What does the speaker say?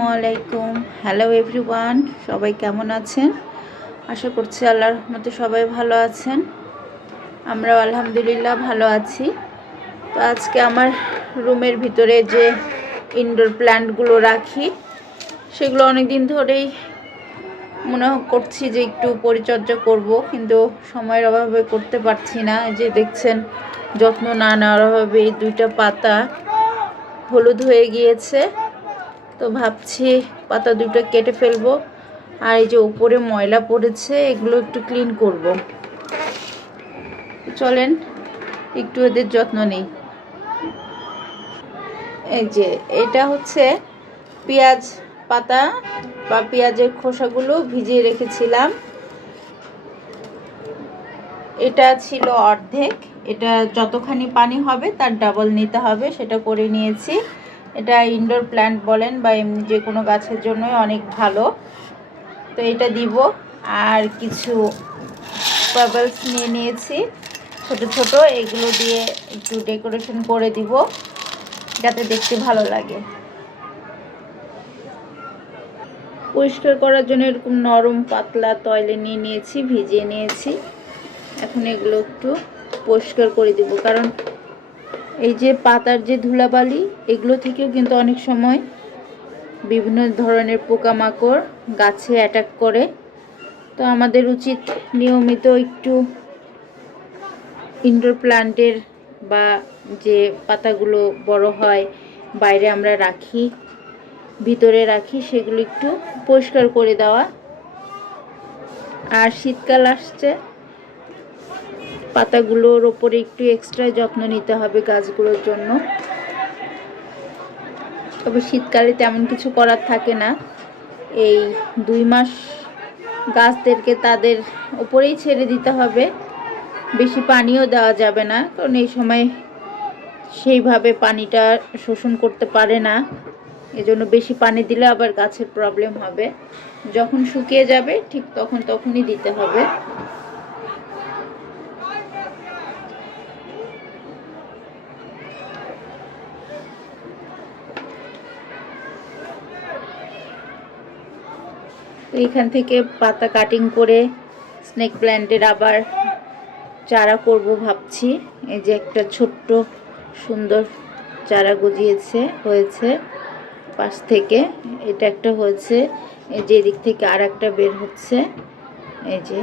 আসসালামু আলাইকুম। Hello everyone, সবাই কেমন আছেন? আশা করছি আল্লাহর রহমতে সবাই ভালো আছেন। আমরাও আলহামদুলিল্লাহ ভালো আছি। তো আজকে আমার রুমের ভিতরে যে ইনডোর প্ল্যান্টগুলো রাখি সেগুলো অনেক দিন ধরেই মনে করছি যে একটু পরিচর্যা করব, কিন্তু সময়ের অভাবে করতে পারছি না। যে দেখছেন, যত্ন না নেওয়ার অভাবে এই দুইটা পাতা হলুদ হয়ে গিয়েছে। তো ভাবছি পাতা দুটো কেটে ফেলবো, আর এই যে উপরে ময়লা পড়েছে এগুলো একটু ক্লিন করব। চলেন একটু এদের যত্ন নিই। এই যে এটা হচ্ছে পেঁয়াজ পাতা বা পেঁয়াজের খোসাগুলো ভিজিয়ে রেখেছিলাম। এটা ছিল অর্ধেক, এটা যতখানি পানি হবে তার ডাবল নিতে হবে, সেটা করে নিয়েছি। এটা ইনডোর প্ল্যান্ট বলেন বা এমনি যে কোনো গাছের জন্য অনেক ভালো। তো এটা দিব, আর কিছু পাবলস নিয়ে নিয়েছি ছোট ছোট, এগুলো দিয়ে একটু ডেকোরেশন করে দিব যাতে দেখতে ভালো লাগে। পরিষ্কার করার জন্য এরকম নরম পাতলা তয়লে নিয়ে নিয়েছি, ভিজিয়ে নিয়েছি। এখন এগুলো একটু পরিষ্কার করে দিব, কারণ এই যে পাতার যে ধুলাবালি এগুলো থেকেও কিন্তু অনেক সময় বিভিন্ন ধরনের পোকামাকড় গাছে অ্যাটাক করে। তো আমাদের উচিত নিয়মিত একটু ইনডোর প্ল্যান্টের বা যে পাতাগুলো বড় হয় বাইরে আমরা রাখি, ভিতরে রাখি, সেগুলো একটু পরিষ্কার করে দেওয়া। আর শীতকাল আসছে, পাতাগুলোর ওপরে একটু এক্সট্রা যত্ন নিতে হবে গাছগুলোর জন্য। তবে শীতকালে তেমন কিছু করার থাকে না, এই 2 মাস গাছদেরকে তাদের উপরেই ছেড়ে দিতে হবে। বেশি পানিও দেওয়া যাবে না, কারণ এই সময় সেইভাবে পানিটা শোষণ করতে পারে না। এজন্য বেশি পানি দিলে আবার গাছের প্রবলেম হবে। যখন শুকিয়ে যাবে ঠিক তখনই দিতে হবে। এইখান থেকে পাতা কাটিং করে স্নেক প্ল্যান্টের আবার চারা করব ভাবছি। এই যে একটা ছোট্ট সুন্দর চারা হয়েছে পাশ থেকে, এটা একটা হয়েছে, এই যে দিক থেকে আর একটা বের হচ্ছে। এই যে